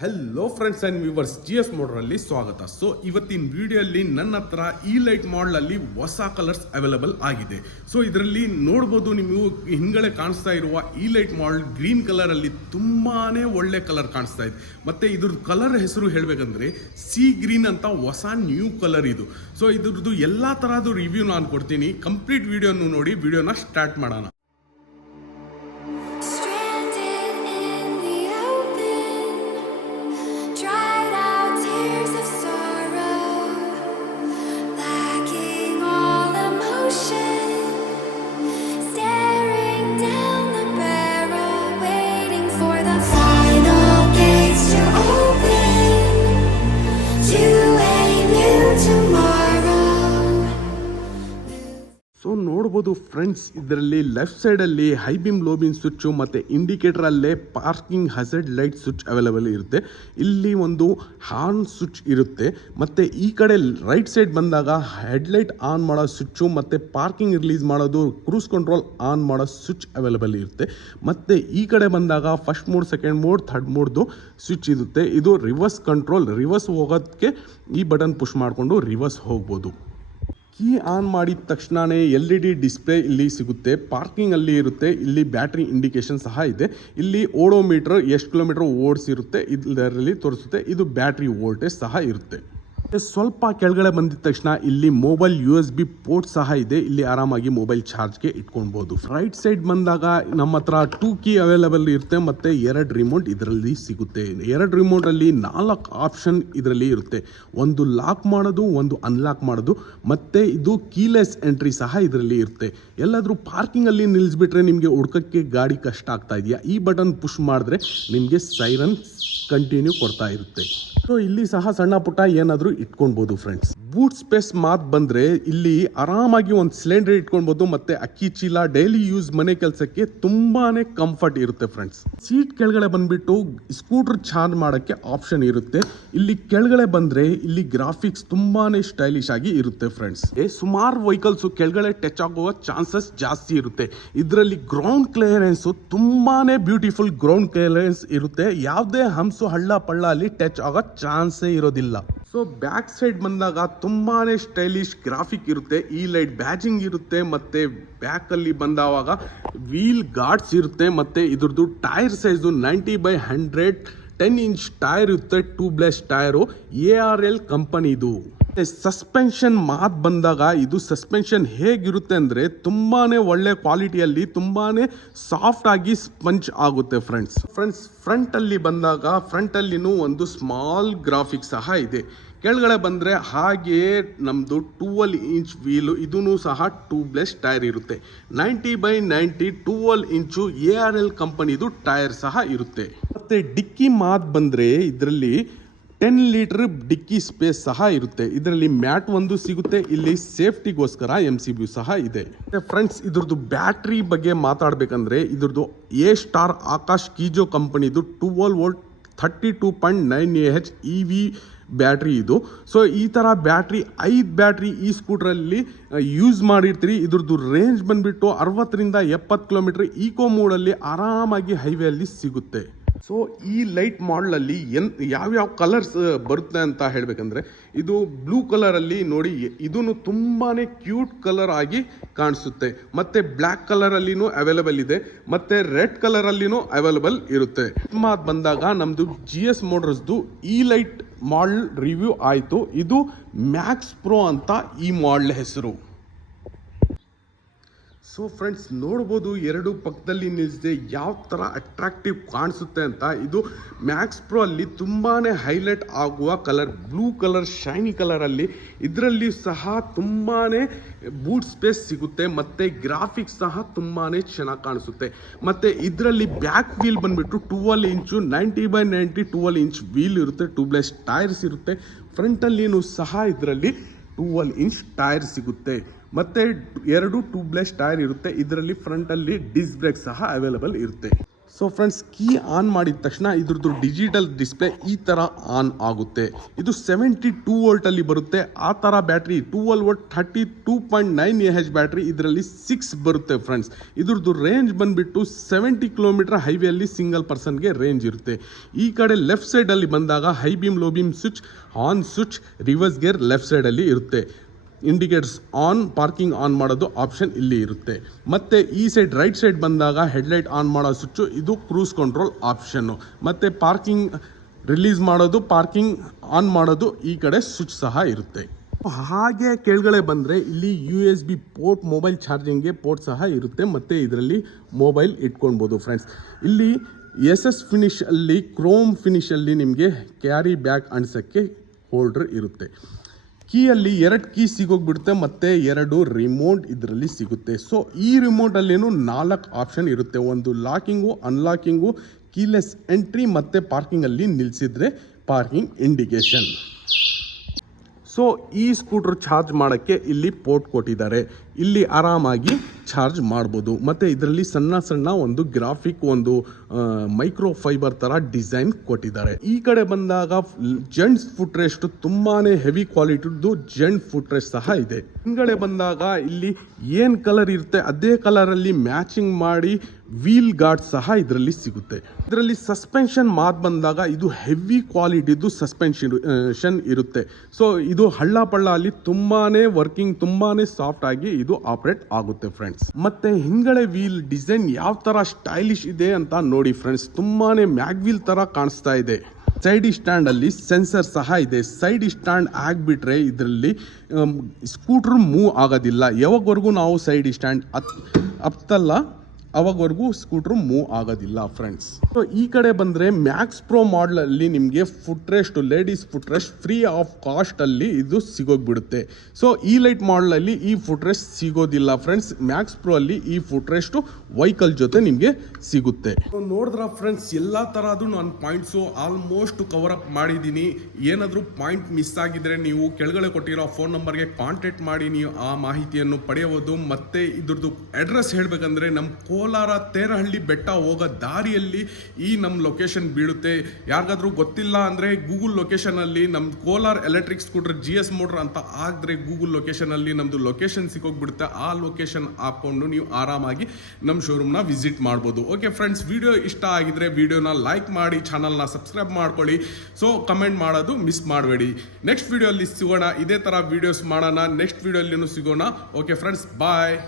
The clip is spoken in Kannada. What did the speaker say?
Hello friends and viewers, GS ಮೋಟರಲ್ಲಿ ಸ್ವಾಗತ. ಸೊ ಇವತ್ತಿನ ವಿಡಿಯೋಲ್ಲಿ ನನ್ನ ಹತ್ರ ಈ ಲೈಟ್ ಮಾಡಲಲ್ಲಿ ಹೊಸ ಕಲರ್ಸ್ ಅವೈಲಬಲ್ ಆಗಿದೆ. ಸೊ ಇದರಲ್ಲಿ ನೋಡ್ಬೋದು, ನೀವು ಹಿಂಗಳೆ ಕಾಣಿಸ್ತಾ ಇರುವ ಈ ಲೈಟ್ ಮಾಡಲ್ ಗ್ರೀನ್ ಕಲರಲ್ಲಿ ತುಂಬಾ ಒಳ್ಳೆ ಕಲರ್ ಕಾಣಿಸ್ತಾ ಇದೆ. ಮತ್ತು ಇದ್ರದ್ದು ಕಲರ್ ಹೆಸರು ಹೇಳಬೇಕಂದ್ರೆ ಸಿ ಗ್ರೀನ್ ಅಂತ ಹೊಸ ನ್ಯೂ ಕಲರ್ ಇದು. ಸೊ ಇದ್ರದ್ದು ಎಲ್ಲ ತರಹದ ರಿವ್ಯೂ ನಾನು ಕೊಡ್ತೀನಿ. ಕಂಪ್ಲೀಟ್ ವಿಡಿಯೋನು ನೋಡಿ ವಿಡಿಯೋನ ಸ್ಟಾರ್ಟ್ ಮಾಡೋಣ. ಸೊ ನೋಡ್ಬೋದು ಫ್ರೆಂಡ್ಸ್, ಇದರಲ್ಲಿ ಲೆಫ್ಟ್ ಸೈಡಲ್ಲಿ high beam low beam switch ಮತ್ತು ಇಂಡಿಕೇಟರಲ್ಲೇ parking hazard light switch available ಇರುತ್ತೆ. ಇಲ್ಲಿ ಒಂದು ಹಾರ್ನ್ ಸ್ವಿಚ್ ಇರುತ್ತೆ. ಮತ್ತು ಈ ಕಡೆ ರೈಟ್ ಸೈಡ್ ಬಂದಾಗ ಹೆಡ್ಲೈಟ್ ಆನ್ ಮಾಡೋ ಸ್ವಿಚ್ಚು ಮತ್ತು ಪಾರ್ಕಿಂಗ್ ರಿಲೀಸ್ ಮಾಡೋದು, ಕ್ರೂಸ್ ಕಂಟ್ರೋಲ್ ಆನ್ ಮಾಡೋ ಸ್ವಿಚ್ ಅವೈಲೇಬಲ್ ಇರುತ್ತೆ. ಮತ್ತು ಈ ಕಡೆ ಬಂದಾಗ first mode, second mode, third ಮೋಡ್ದು ಸ್ವಿಚ್ ಇರುತ್ತೆ. ಇದು ರಿವರ್ಸ್ ಕಂಟ್ರೋಲ್. ರಿವರ್ಸ್ ಹೋಗೋದಕ್ಕೆ ಈ ಬಟನ್ ಪುಷ್ ಮಾಡಿಕೊಂಡು ರಿವರ್ಸ್ ಹೋಗ್ಬೋದು. ಕೀ ಆನ್ ಮಾಡಿದ ತಕ್ಷಣವೇ LED ಡಿಸ್ಪ್ಲೇ ಇಲ್ಲಿ ಸಿಗುತ್ತೆ. ಪಾರ್ಕಿಂಗ್ ಅಲ್ಲಿ ಇರುತ್ತೆ. ಇಲ್ಲಿ ಬ್ಯಾಟ್ರಿ ಇಂಡಿಕೇಶನ್ ಸಹ ಇದೆ. ಇಲ್ಲಿ ಓಡೋಮೀಟರ್ ಎಷ್ಟು ಕಿಲೋಮೀಟರ್ ಓಡಿಸಿರುತ್ತೆ ಇದರಲ್ಲಿ ತೋರಿಸುತ್ತೆ. ಇದು ಬ್ಯಾಟ್ರಿ ವೋಲ್ಟೇಜ್ ಸಹ ಇರುತ್ತೆ. ಸ್ವಲ್ಪ ಕೆಳಗಡೆ ಬಂದಿದ ತಕ್ಷಣ ಇಲ್ಲಿ ಮೊಬೈಲ್ USB ಪೋರ್ಟ್ ಸಹ ಇದೆ. ಇಲ್ಲಿ ಆರಾಮಾಗಿ ಮೊಬೈಲ್ ಚಾರ್ಜ್ಗೆ ಇಟ್ಕೊಳ್ಬೋದು. ರೈಟ್ ಸೈಡ್ ಬಂದಾಗ ನಮ್ಮ ಹತ್ರ 2 ಕೀ ಅವೈಲೇಬಲ್ ಇರುತ್ತೆ ಮತ್ತು 2 ರಿಮೋಟ್ ಇದರಲ್ಲಿ ಸಿಗುತ್ತೆ. 2 ರಿಮೋಟಲ್ಲಿ 4 ಆಪ್ಷನ್ ಇದರಲ್ಲಿ ಇರುತ್ತೆ. ಒಂದು ಲಾಕ್ ಮಾಡೋದು, ಒಂದು ಅನ್ಲಾಕ್ ಮಾಡೋದು, ಮತ್ತು ಇದು ಕೀಲೆಸ್ ಎಂಟ್ರಿ ಸಹ ಇದರಲ್ಲಿ ಇರುತ್ತೆ. ಎಲ್ಲಾದರೂ ಪಾರ್ಕಿಂಗಲ್ಲಿ ನಿಲ್ಲಿಸ್ಬಿಟ್ರೆ ನಿಮಗೆ ಹುಡ್ಕಕ್ಕೆ ಗಾಡಿ ಕಷ್ಟ ಆಗ್ತಾ ಇದೆಯಾ, ಈ ಬಟನ್ ಪುಷ್ ಮಾಡಿದ್ರೆ ನಿಮಗೆ ಸೈರನ್ ಕಂಟಿನ್ಯೂ ಕೊಡ್ತಾ ಇರುತ್ತೆ. ಸೊ ಇಲ್ಲಿ ಸಹ ಸಣ್ಣ ಪುಟ್ಟ ಏನಾದರೂ ಇಟ್ಕೊಳ್ಬೋದು ಫ್ರೆಂಡ್ಸ್. ಬೂಟ್ ಸ್ಪೇಸ್ ಮಾತು ಬಂದರೆ ಇಲ್ಲಿ ಆರಾಮಾಗಿ ಒಂದು ಸಿಲಿಂಡರ್ ಇಟ್ಕೊಳ್ಬೋದು ಮತ್ತು ಅಕ್ಕಿ ಚೀಲ, ಡೈಲಿ ಯೂಸ್ ಮನೆ ಕೆಲಸಕ್ಕೆ ತುಂಬಾ ಕಂಫರ್ಟ್ ಇರುತ್ತೆ ಫ್ರೆಂಡ್ಸ್. ಸೀಟ್ ಕೆಳಗಡೆ ಬಂದುಬಿಟ್ಟು ಸ್ಕೂಟರ್ ಚಾರ್ಜ್ ಮಾಡೋಕ್ಕೆ ಆಪ್ಷನ್ ಇರುತ್ತೆ. ಇಲ್ಲಿ ಕೆಳಗಡೆ ಬಂದರೆ ಇಲ್ಲಿ ಗ್ರಾಫಿಕ್ಸ್ ತುಂಬಾ ಸ್ಟೈಲಿಶ್ ಆಗಿ ಇರುತ್ತೆ ಫ್ರೆಂಡ್ಸ್. ಸುಮಾರು ವೆಹಿಕಲ್ಸು ಕೆಳಗಡೆ ಟಚ್ ಆಗುವ ಚಾನ್ಸಸ್ ಜಾಸ್ತಿ ಇರುತ್ತೆ. ಇದರಲ್ಲಿ ಗ್ರೌಂಡ್ ಕ್ಲಿಯರೆನ್ಸು ತುಂಬಾ ಬ್ಯೂಟಿಫುಲ್ ಗ್ರೌಂಡ್ ಕ್ಲಿಯರೆನ್ಸ್ ಇರುತ್ತೆ. ಯಾವುದೇ ಹಂಸು ಹಳ್ಳ ಪಳ್ಳ ಅಲ್ಲಿ ಟಚ್ ಆಗೋ ಚಾನ್ಸೇ ಇರೋದಿಲ್ಲ. ಸೊ ಬ್ಯಾಕ್ ಸೈಡ್ ಬಂದಾಗ ತುಂಬಾ ಸ್ಟೈಲಿಶ್ ಗ್ರಾಫಿಕ್ ಇರುತ್ತೆ. ಈ ಲೈಟ್ ಬ್ಯಾಜಿಂಗ್ ಇರುತ್ತೆ. ಮತ್ತು ಬ್ಯಾಕಲ್ಲಿ ಬಂದಾವಾಗ ವೀಲ್ ಗಾರ್ಡ್ಸ್ ಇರುತ್ತೆ. ಮತ್ತು ಇದ್ರದ್ದು ಟೈರ್ ಸೈಜು 90/100 10 ಇಂಚ್ ಟೈರ್ ಇರುತ್ತೆ. ಟ್ಯೂಬ್ಲೆಸ್ ಟೈರು, ARL ಕಂಪನಿದು. ಸಸ್ಪೆನ್ಷನ್ ಮಾತು ಬಂದಾಗ ಇದು ಸಸ್ಪೆನ್ಷನ್ ಹೇಗಿರುತ್ತೆ ಅಂದರೆ ತುಂಬಾ ಒಳ್ಳೆ ಕ್ವಾಲಿಟಿಯಲ್ಲಿ ತುಂಬಾ ಸಾಫ್ಟ್ ಆಗಿ ಸ್ಪಂಜ್ ಆಗುತ್ತೆ ಫ್ರೆಂಡ್ಸ್. ಫ್ರಂಟಲ್ಲಿ ಬಂದಾಗ ಫ್ರಂಟಲ್ಲಿನೂ ಒಂದು ಸ್ಮಾಲ್ ಗ್ರಾಫಿಕ್ಸ್ ಸಹ ಇದೆ. ಕೆಳಗಡೆ ಬಂದರೆ ಹಾಗೆಯೇ ನಮ್ಮದು 12 ಇಂಚ್ ವೀಲು, ಇದೂ ಸಹ ಟ್ಯೂಬ್ಲೆಸ್ ಟೈರ್ ಇರುತ್ತೆ. 90/90 12 ಇಂಚು ARL ಕಂಪನಿದು ಟೈರ್ ಸಹ ಇರುತ್ತೆ. ಮತ್ತು ಡಿಕ್ಕಿ ಮಾತು ಬಂದರೆ ಇದರಲ್ಲಿ 10 ಲೀಟರ್ ಡಿಕ್ಕಿ ಸ್ಪೇಸ್ ಸಹ ಇರುತ್ತೆ. ಇದರಲ್ಲಿ ಮ್ಯಾಟ್ ಒಂದು ಸಿಗುತ್ತೆ. ಇಲ್ಲಿ ಸೇಫ್ಟಿಗೋಸ್ಕರ MCB ಸಹ ಇದೆ. ಫ್ರೆಂಡ್ಸ್, ಇದ್ರದ್ದು ಬ್ಯಾಟ್ರಿ ಬಗ್ಗೆ ಮಾತಾಡಬೇಕಂದ್ರೆ ಇದ್ರದ್ದು A ಸ್ಟಾರ್ ಆಕಾಶ್ ಕೀಜೋ ಕಂಪನಿದು 12 ವೋಲ್ಟ್ 32.9Ah EV ಬ್ಯಾಟ್ರಿ ಇದು. ಸೊ ಈ ಥರ ಬ್ಯಾಟ್ರಿ 5 ಬ್ಯಾಟ್ರಿ ಈ ಸ್ಕೂಟ್ರಲ್ಲಿ ಯೂಸ್ ಮಾಡಿರ್ತೀರಿ. ಇದ್ರದ್ದು ರೇಂಜ್ ಬಂದುಬಿಟ್ಟು 60ರಿಂದ 70 ಕಿಲೋಮೀಟರ್ ಈಕೋ ಮೋಡಲ್ಲಿ ಆರಾಮಾಗಿ ಹೈವೇಯಲ್ಲಿ ಸಿಗುತ್ತೆ. ಸೊ ಈ ಲೈಟ್ ಮಾಡಲಲ್ಲಿ ಯಾವ್ಯಾವ ಕಲರ್ಸ್ ಬರುತ್ತೆ ಅಂತ ಹೇಳಬೇಕಂದ್ರೆ ಇದು ಬ್ಲೂ ಕಲರಲ್ಲಿ ನೋಡಿ, ಇದೂ ತುಂಬಾ ಕ್ಯೂಟ್ ಕಲರ್ ಆಗಿ ಕಾಣಿಸುತ್ತೆ. ಮತ್ತು ಬ್ಲ್ಯಾಕ್ ಕಲರಲ್ಲಿನೂ ಅವೈಲೇಬಲ್ ಇದೆ ಮತ್ತು ರೆಡ್ ಕಲರಲ್ಲಿನೂ ಅವೈಲೇಬಲ್ ಇರುತ್ತೆ. ಮಾತು ಬಂದಾಗ ನಮ್ಮದು GS ಮೋಟರ್ಸ್ದು ಈ ಲೈಟ್ ಮಾಡಲ್ ರಿವ್ಯೂ ಆಯಿತು. ಇದು ಮ್ಯಾಕ್ಸ್ ಪ್ರೋ ಅಂತ ಈ ಮಾಡಲ್ ಹೆಸರು. ಸೊ ಫ್ರೆಂಡ್ಸ್, ನೋಡ್ಬೋದು ಎರಡು ಪಕ್ಕದಲ್ಲಿ ನಿಲ್ಲಿಸಿದೆ ಯಾವ ಥರ ಅಟ್ರಾಕ್ಟಿವ್ ಕಾಣಿಸುತ್ತೆ ಅಂತ. ಇದು ಮ್ಯಾಕ್ಸ್ ಪ್ರೋ ಅಲ್ಲಿ ತುಂಬಾ ಹೈಲೈಟ್ ಆಗುವ ಕಲರ್, ಬ್ಲೂ ಕಲರ್ ಶೈನಿ ಕಲರಲ್ಲಿ. ಇದರಲ್ಲಿ ಸಹ ತುಂಬಾ ಬೂಟ್ ಸ್ಪೇಸ್ ಸಿಗುತ್ತೆ ಮತ್ತು ಗ್ರಾಫಿಕ್ಸ್ ಸಹ ತುಂಬಾ ಚೆನ್ನಾಗಿ ಕಾಣಿಸುತ್ತೆ. ಮತ್ತು ಇದರಲ್ಲಿ ಬ್ಯಾಕ್ ವೀಲ್ ಬಂದುಬಿಟ್ಟು 12 ಇಂಚು 90/90 12 ಇಂಚ್ ವೀಲ್ ಇರುತ್ತೆ. ಟ್ಯೂಬ್ಲೆಸ್ ಟೈರ್ಸ್ ಇರುತ್ತೆ. ಫ್ರಂಟಲ್ಲಿನೂ ಸಹ ಇದರಲ್ಲಿ 12 ಇಂಚ್ ಟೈರ್ ಸಿಗುತ್ತೆ ಮತ್ತು 2 ಟ್ಯೂಬ್ಲೆಸ್ ಟೈರ್ ಇರುತ್ತೆ. ಇದರಲ್ಲಿ ಫ್ರಂಟಲ್ಲಿ ಡಿಸ್ಕ್ ಬ್ರೇಕ್ ಸಹ ಅವೈಲೇಬಲ್ ಇರುತ್ತೆ. ಸೊ ಫ್ರೆಂಡ್ಸ್, ಕೀ ಆನ್ ಮಾಡಿದ ತಕ್ಷಣ ಇದ್ರದ್ದು ಡಿಜಿಟಲ್ ಡಿಸ್ಪ್ಲೇ ಈ ಥರ ಆನ್ ಆಗುತ್ತೆ. ಇದು 72 ವೋಲ್ಟಲ್ಲಿ ಬರುತ್ತೆ. ಆ ಥರ ಬ್ಯಾಟ್ರಿ 12 ವೋಲ್ಟ್ 32.9 AH ಬ್ಯಾಟ್ರಿ ಇದರಲ್ಲಿ 6 ಬರುತ್ತೆ ಫ್ರೆಂಡ್ಸ್. ಇದ್ರದ್ದು ರೇಂಜ್ ಬಂದುಬಿಟ್ಟು 70 ಕಿಲೋಮೀಟರ್ ಹೈವೇಯಲ್ಲಿ ಸಿಂಗಲ್ ಪರ್ಸನ್ಗೆ ರೇಂಜ್ ಇರುತ್ತೆ. ಈ ಕಡೆ ಲೆಫ್ಟ್ ಸೈಡಲ್ಲಿ ಬಂದಾಗ high beam low beam switch, on switch, reverse gear left ಸೈಡಲ್ಲಿ ಇರುತ್ತೆ. ಇಂಡಿಕೇಟರ್ಸ್ ಆನ್, ಪಾರ್ಕಿಂಗ್ ಆನ್ ಮಾಡೋದು ಆಪ್ಷನ್ ಇಲ್ಲಿ ಇರುತ್ತೆ. ಮತ್ತು ಈ ಸೈಡ್ ರೈಟ್ ಸೈಡ್ ಬಂದಾಗ ಹೆಡ್ಲೈಟ್ ಆನ್ ಮಾಡೋ ಸ್ವಿಚ್ಚು, ಇದು ಕ್ರೂಸ್ ಕಂಟ್ರೋಲ್ ಆಪ್ಷನ್ನು. ಮತ್ತು ಪಾರ್ಕಿಂಗ್ ರಿಲೀಸ್ ಮಾಡೋದು, ಪಾರ್ಕಿಂಗ್ ಆನ್ ಮಾಡೋದು ಈ ಕಡೆ ಸ್ವಿಚ್ ಸಹ ಇರುತ್ತೆ. ಹಾಗೆ ಕೆಳಗಡೆ ಬಂದರೆ ಇಲ್ಲಿ USB ಪೋರ್ಟ್, ಮೊಬೈಲ್ ಚಾರ್ಜಿಂಗ್ಗೆ ಪೋರ್ಟ್ ಸಹ ಇರುತ್ತೆ. ಮತ್ತು ಇದರಲ್ಲಿ ಮೊಬೈಲ್ ಇಟ್ಕೊಳ್ಬೋದು ಫ್ರೆಂಡ್ಸ್. ಇಲ್ಲಿ SS ಫಿನಿಷಲ್ಲಿ, ಕ್ರೋಮ್ ಫಿನಿಷಲ್ಲಿ ನಿಮಗೆ ಕ್ಯಾರಿ ಬ್ಯಾಗ್ ಅಣಿಸೋಕ್ಕೆ ಹೋಲ್ಡರ್ ಇರುತ್ತೆ. ಕೀಯಲ್ಲಿ 2 ಕೀ ಸಿಗೋಗ್ಬಿಡುತ್ತೆ ಮತ್ತು 2 ರಿಮೋಟ್ ಇದರಲ್ಲಿ ಸಿಗುತ್ತೆ. ಸೊ ಈ ರಿಮೋಟಲ್ಲೇನು 4 ಆಪ್ಷನ್ ಇರುತ್ತೆ. ಒಂದು ಲಾಕಿಂಗು, ಅನ್ಲಾಕಿಂಗು, ಕೀಲೆಸ್ ಎಂಟ್ರಿ ಮತ್ತು ಪಾರ್ಕಿಂಗಲ್ಲಿ ನಿಲ್ಲಿಸಿದ್ರೆ ಪಾರ್ಕಿಂಗ್ ಇಂಡಿಕೇಶನ್. ಸೊ ಈ ಸ್ಕೂಟ್ರ್ ಚಾರ್ಜ್ ಮಾಡೋಕ್ಕೆ ಇಲ್ಲಿ ಪೋರ್ಟ್ ಕೊಟ್ಟಿದ್ದಾರೆ. ಇಲ್ಲಿ ಆರಾಮಾಗಿ ಚಾರ್ಜ್ ಮಾಡ್ಬೋದು. ಮತ್ತು ಇದರಲ್ಲಿ ಸಣ್ಣ ಸಣ್ಣ ಒಂದು ಗ್ರಾಫಿಕ್, ಒಂದು ಮೈಕ್ರೋ ಫೈಬರ್ ಥರ ಡಿಸೈನ್ ಕೊಟ್ಟಿದ್ದಾರೆ. ಈ ಕಡೆ ಬಂದಾಗ ಜೆಂಟ್ಸ್ ಫುಟ್ ರೆಸ್ಟ್, ತುಂಬಾ ಹೆವಿ ಕ್ವಾಲಿಟಿದು ಜೆಂಟ್ ಫುಟ್ ರೆಸ್ಟ್ ಸಹ ಇದೆ. ಹಿಂಗಡೆ ಬಂದಾಗ ಇಲ್ಲಿ ಏನು ಕಲರ್ ಇರುತ್ತೆ ಅದೇ ಕಲರಲ್ಲಿ ಮ್ಯಾಚಿಂಗ್ ಮಾಡಿ ವೀಲ್ ಗಾರ್ಡ್ ಸಹ ಇದರಲ್ಲಿ ಸಿಗುತ್ತೆ. ಇದರಲ್ಲಿ ಸಸ್ಪೆನ್ಷನ್ ಮಾತು ಬಂದಾಗ ಇದು ಹೆವಿ ಕ್ವಾಲಿಟಿದು ಸಸ್ಪೆನ್ಷನ್ ಇರುತ್ತೆ. ಸೊ ಇದು ಹಳ್ಳ ಪಳ್ಳ ಅಲ್ಲಿ ತುಂಬಾನೇ ವರ್ಕಿಂಗ್, ತುಂಬಾನೇ ಸಾಫ್ಟ್ ಆಗಿ ಇದು ಆಪರೇಟ್ ಆಗುತ್ತೆ ಫ್ರೆಂಡ್ಸ್. ಮತ್ತೆ ಹಿಂಗಡೆ ವೀಲ್ ಡಿಸೈನ್ ಯಾವ ತರ ಸ್ಟೈಲಿಶ್ ಇದೆ ಅಂತ ನೋಡಿ ಫ್ರೆಂಡ್ಸ್. ತುಂಬಾನೇ ಮ್ಯಾಗ್ ವೀಲ್ ತರ ಕಾಣಿಸ್ತಾ ಇದೆ. ಸೈಡ್ ಸ್ಟ್ಯಾಂಡ್ ಅಲ್ಲಿ ಸೆನ್ಸರ್ ಸಹ ಇದೆ. ಸೈಡ್ ಸ್ಟ್ಯಾಂಡ್ ಆಗ್ಬಿಟ್ರೆ ಇದರಲ್ಲಿ ಸ್ಕೂಟರ್ ಮೂವ್ ಆಗೋದಿಲ್ಲ. ಯಾವಾಗವರೆಗೂ ನಾವು ಸೈಡ್ ಸ್ಟ್ಯಾಂಡ್ ಹತ್ತಲ್ಲ ಅವಾಗವರೆಗೂ ಸ್ಕೂಟ್ರು ಮೂವ್ ಆಗೋದಿಲ್ಲ ಫ್ರೆಂಡ್ಸ್. ಸೊ ಈ ಕಡೆ ಬಂದರೆ ಮ್ಯಾಕ್ಸ್ ಪ್ರೋ ಮಾಡಲಲ್ಲಿ ನಿಮಗೆ foot rest, ladies foot rest free of ಕಾಸ್ಟಲ್ಲಿ ಇದು ಸಿಗೋಗ್ಬಿಡುತ್ತೆ. ಸೊ ಈ ಲೈಟ್ ಮಾಡಲಲ್ಲಿ ಈ ಫುಟ್ ರೆಸ್ಟ್ ಸಿಗೋದಿಲ್ಲ ಫ್ರೆಂಡ್ಸ್. ಮ್ಯಾಕ್ಸ್ ಪ್ರೋ ಅಲ್ಲಿ ಈ ಫುಟ್ ರೆಸ್ಟು ವೆಹಿಕಲ್ ಜೊತೆ ನಿಮಗೆ ಸಿಗುತ್ತೆ. ನೋಡಿದ್ರ ಫ್ರೆಂಡ್ಸ್, ಎಲ್ಲ ಥರದ್ದು ನಾನು ಪಾಯಿಂಟ್ಸು ಆಲ್ಮೋಸ್ಟ್ ಕವರ್ ಅಪ್ ಮಾಡಿದ್ದೀನಿ. ಏನಾದರೂ ಪಾಯಿಂಟ್ ಮಿಸ್ ಆಗಿದ್ರೆ ನೀವು ಕೆಳಗಡೆ ಕೊಟ್ಟಿರೋ ಫೋನ್ ನಂಬರ್ಗೆ ಕಾಂಟ್ಯಾಕ್ಟ್ ಮಾಡಿ ನೀವು ಆ ಮಾಹಿತಿಯನ್ನು ಪಡೆಯಬಹುದು. ಮತ್ತು ಇದ್ರದ್ದು ಅಡ್ರೆಸ್ ಹೇಳಬೇಕಂದ್ರೆ ನಮ್ಮ ಕೋಲಾರ ತೇರಹಳ್ಳಿ ಬೆಟ್ಟ ಹೋಗೋ ದಾರಿಯಲ್ಲಿ ಈ ನಮ್ಮ ಲೊಕೇಶನ್ ಬೀಳುತ್ತೆ. ಯಾರಿಗಾದ್ರೂ ಗೊತ್ತಿಲ್ಲ ಅಂದರೆ ಗೂಗಲ್ ಲೊಕೇಶನಲ್ಲಿ ನಮ್ಮ Kolar electric scooter GS motor ಅಂತ ಆಗಿದ್ರೆ ಗೂಗಲ್ ಲೊಕೇಶನಲ್ಲಿ ನಮ್ಮದು ಲೊಕೇಶನ್ ಸಿಕ್ಕೋಗ್ಬಿಡುತ್ತೆ. ಆ ಲೊಕೇಶನ್ ಹಾಕ್ಕೊಂಡು ನೀವು ಆರಾಮಾಗಿ ನಮ್ಮ ಶೋರೂಮ್ನ ವಿಸಿಟ್ ಮಾಡ್ಬೋದು. ಓಕೆ ಫ್ರೆಂಡ್ಸ್, ವಿಡಿಯೋ ಇಷ್ಟ ಆಗಿದ್ರೆ ವಿಡಿಯೋನ ಲೈಕ್ ಮಾಡಿ, ಚಾನಲ್ನ ಸಬ್ಸ್ಕ್ರೈಬ್ ಮಾಡ್ಕೊಳ್ಳಿ. ಸೊ ಕಮೆಂಟ್ ಮಾಡೋದು ಮಿಸ್ ಮಾಡಬೇಡಿ. ನೆಕ್ಸ್ಟ್ ವಿಡಿಯೋಲ್ಲಿ ಸಿಗೋಣ, ಇದೇ ಥರ ವಿಡಿಯೋಸ್ ಮಾಡೋಣ. ನೆಕ್ಸ್ಟ್ ವಿಡಿಯೋಲ್ಲಿನೂ ಸಿಗೋಣ. ಓಕೆ ಫ್ರೆಂಡ್ಸ್, ಬಾಯ್.